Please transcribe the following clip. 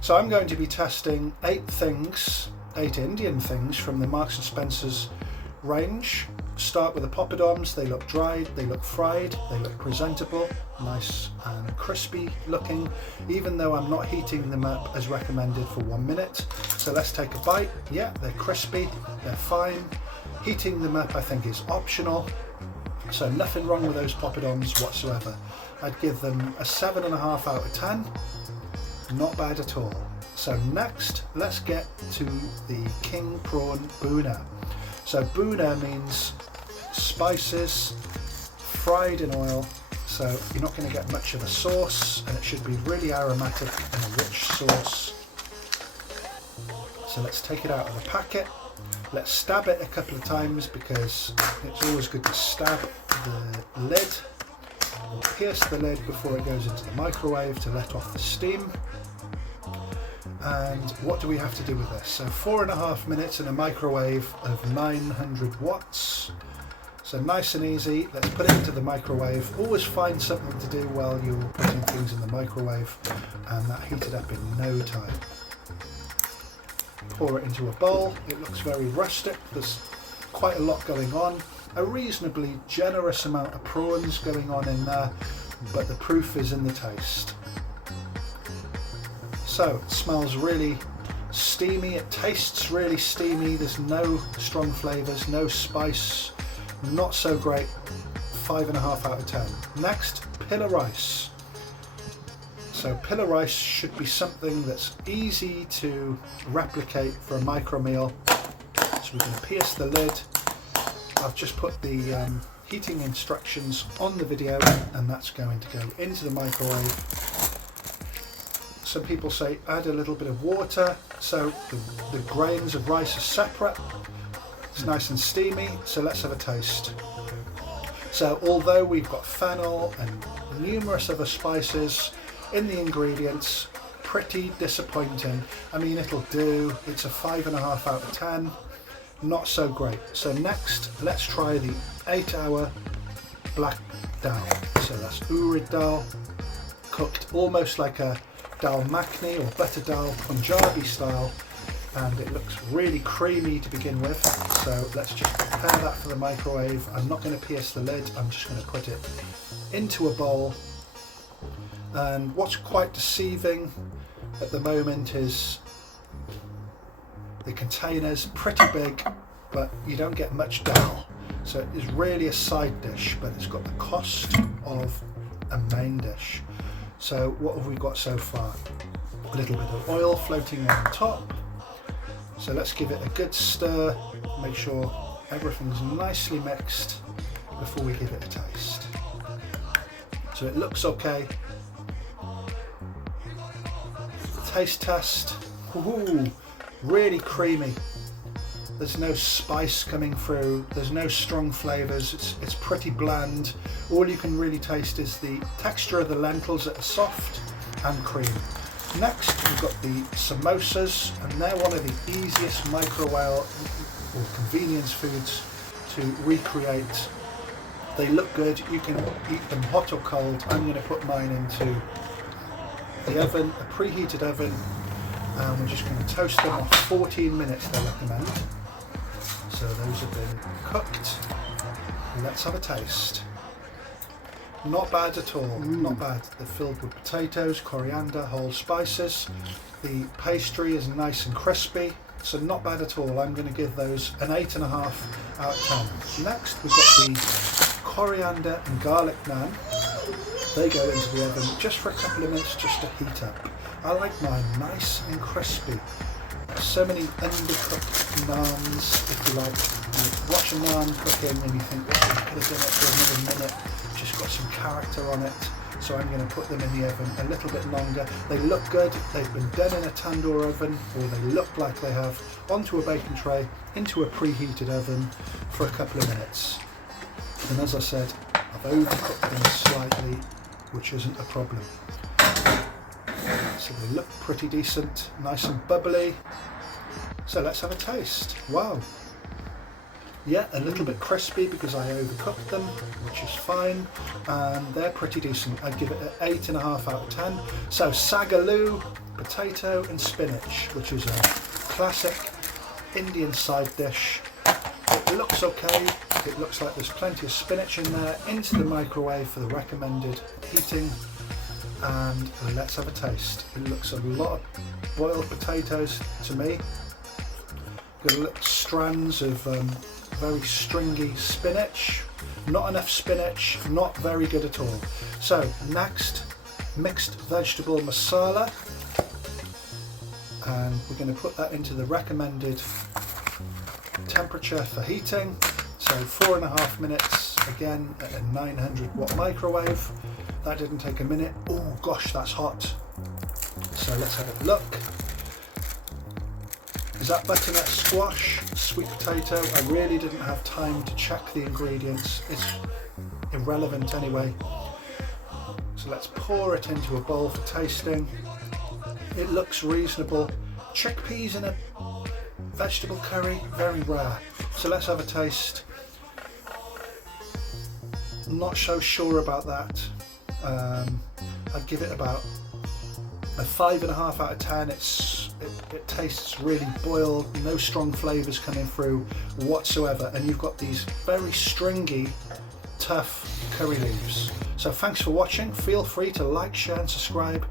So I'm going to be testing 8 Indian things from the Marks and Spencer's range. Start with the poppadoms. They look dried, they look fried, they look presentable, nice and crispy looking, even though I'm not heating them up as recommended for 1 minute. So let's take a bite. Yeah, they're crispy, they're fine. Heating them up I think is optional. So nothing wrong with those poppadoms whatsoever. I'd give them a 7.5 out of 10. Not bad at all. So next, let's get to the king prawn bhuna. So bhuna means spices fried in oil, so you're not going to get much of a sauce, and it should be really aromatic and a rich sauce. So let's take it out of the packet. Let's stab it a couple of times because it's always good to stab the lid. We'll pierce the lid before it goes into the microwave to let off the steam. And what do we have to do with this? So 4.5 minutes in a microwave of 900 watts. So nice and easy. Let's put it into the microwave. Always find something to do while you're putting things in the microwave, and that heated up in no time. Pour it into a bowl. It looks very rustic. There's quite a lot going on. A reasonably generous amount of prawns going on in there, but the proof is in the taste. So it smells really steamy, it tastes really steamy, there's no strong flavours, no spice, not so great, 5.5 out of 10. Next, Pilau rice. So Pilau rice should be something that's easy to replicate for a micro meal. So we're going to pierce the lid. I've just put the heating instructions on the video, and that's going to go into the microwave. Some people say add a little bit of water, so the grains of rice are separate. It's nice and steamy, so let's have a taste. So although we've got fennel and numerous other spices in the ingredients, pretty disappointing. I mean, it'll do. It's a 5.5 out of 10. Not so great. So next, let's try the 8-hour black dahl. So that's urid dahl, cooked almost like a dal makhani or butter dal Punjabi style, and it looks really creamy to begin with. So let's just prepare that for the microwave. I'm not going to pierce the lid, I'm just going to put it into a bowl. And what's quite deceiving at the moment is the container's pretty big, but you don't get much dal. So it is really a side dish, but it's got the cost of a main dish. So what have we got so far? A little bit of oil floating on top. So let's give it a good stir, make sure everything's nicely mixed before we give it a taste. So it looks okay. Taste test. Ooh, really creamy. There's no spice coming through, there's no strong flavours, it's pretty bland. All you can really taste is the texture of the lentils that are soft and cream. Next we've got the samosas, and they're one of the easiest microwave or convenience foods to recreate. They look good, you can eat them hot or cold. I'm going to put mine into the oven, a preheated oven, and we're just going to toast them off 14 minutes they recommend. So those have been cooked. Let's have a taste. Not bad at all, not bad. They're filled with potatoes, coriander, whole spices. The pastry is nice and crispy, so not bad at all. I'm going to give those an 8.5 out of 10. Next we've got the coriander and garlic naan. They go into the oven just for a couple of minutes just to heat up. I like mine nice and crispy. So many undercooked naans, if you like. You watch a naan cooking and you think, oh, I could have done it for another minute, just got some character on it. So I'm going to put them in the oven a little bit longer. They look good, they've been done in a tandoor oven, or they look like they have, onto a baking tray, into a preheated oven for a couple of minutes. And as I said, I've overcooked them slightly, which isn't a problem. So they look pretty decent, nice and bubbly. So let's have a taste. Wow. Yeah, a little bit crispy because I overcooked them, which is fine, and they're pretty decent. I'd give it an 8.5 out of 10. So Sag Aloo, potato and spinach, which is a classic Indian side dish. It looks okay. It looks like there's plenty of spinach in there. Into the microwave for the recommended heating, and let's have a taste. It looks a lot of boiled potatoes to me. Got little strands of very stringy spinach. Not enough spinach, not very good at all. So next, mixed vegetable masala, and we're going to put that into the recommended temperature for heating. So 4.5 minutes, again at a 900 watt microwave. That didn't take a minute. Oh gosh, that's hot. So let's have a look. Is that butternut squash, sweet potato? I really didn't have time to check the ingredients. It's irrelevant anyway. So let's pour it into a bowl for tasting. It looks reasonable. Chickpeas in a vegetable curry, very rare. So let's have a taste. Not so sure about that. I'd give it about a 5.5 out of 10. It tastes really boiled, no strong flavours coming through whatsoever, and you've got these very stringy, tough curry leaves. So thanks for watching. Feel free to like, share and subscribe.